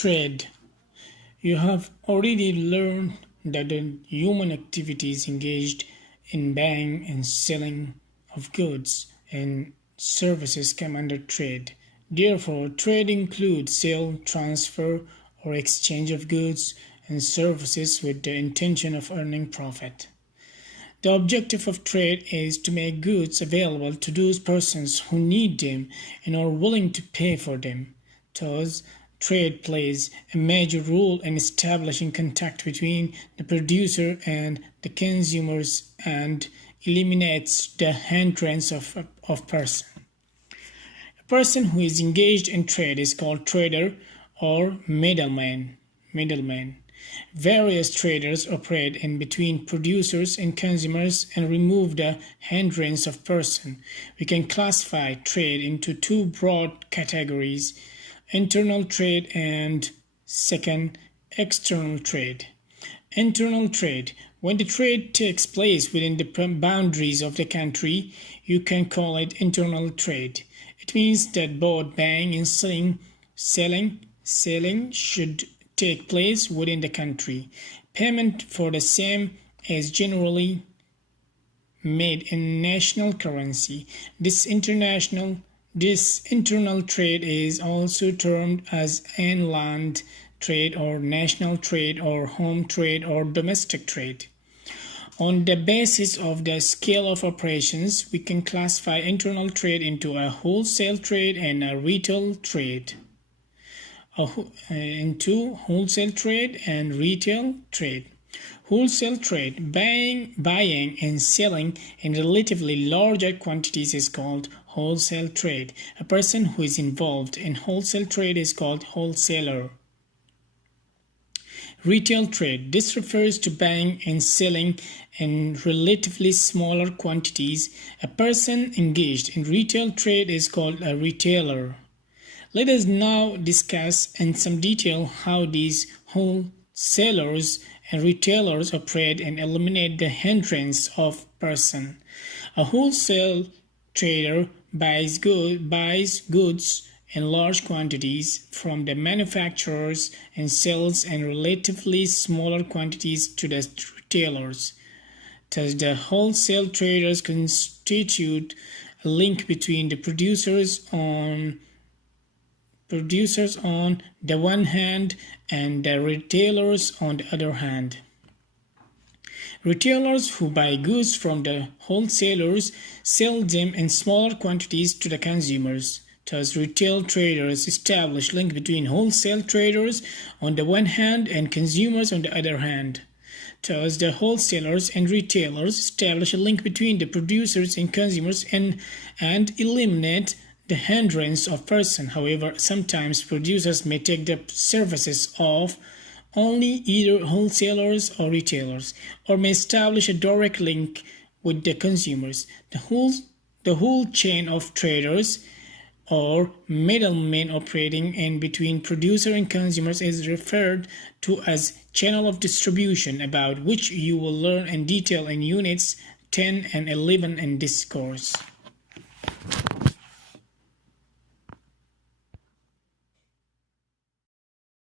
Trade. You have already learned that the human activities engaged in buying and selling of goods and services come under trade. Therefore, trade includes sale, transfer, or exchange of goods and services with the intention of earning profit. The objective of trade is to make goods available to those persons who need them and are willing to pay for them. Thus, trade plays a major role in establishing contact between the producer and the consumers and eliminates the hindrance of person. A person who is engaged in trade is called trader or middleman. Various traders operate in between producers and consumers and remove the hindrance of person. We can classify trade into two broad categories: internal trade and second, external trade. Internal trade. When the trade takes place within the boundaries of the country, you can call it internal trade. It means that both buying and selling should take place within the country. Payment for the same is generally made in national currency. This internal trade is also termed as inland trade or national trade or home trade or domestic trade. On the basis of the scale of operations, we can classify internal trade into a wholesale trade and a retail trade. Into wholesale trade and retail trade. Wholesale trade, buying and selling in relatively larger quantities is called wholesale trade. A person who is involved in wholesale trade is called wholesaler. Retail trade. This refers to buying and selling in relatively smaller quantities. A person engaged in retail trade is called a retailer. Let us now discuss in some detail how these wholesalers and retailers operate and eliminate the hindrance of person. A wholesale trader buys goods in large quantities from the manufacturers and sells in relatively smaller quantities to the retailers. Thus, the wholesale traders constitute a link between the producers on the one hand and the retailers on the other hand. Retailers who buy goods from the wholesalers sell them in smaller quantities to the consumers. Thus, retail traders establish a link between wholesale traders on the one hand and consumers on the other hand. Thus, the wholesalers and retailers establish a link between the producers and consumers and eliminate the hindrance of person. However, sometimes producers may take the services of only either wholesalers or retailers, or may establish a direct link with the consumers. The whole chain of traders or middlemen operating in between producer and consumers is referred to as channel of distribution, about which you will learn in detail in units 10 and 11 in this course.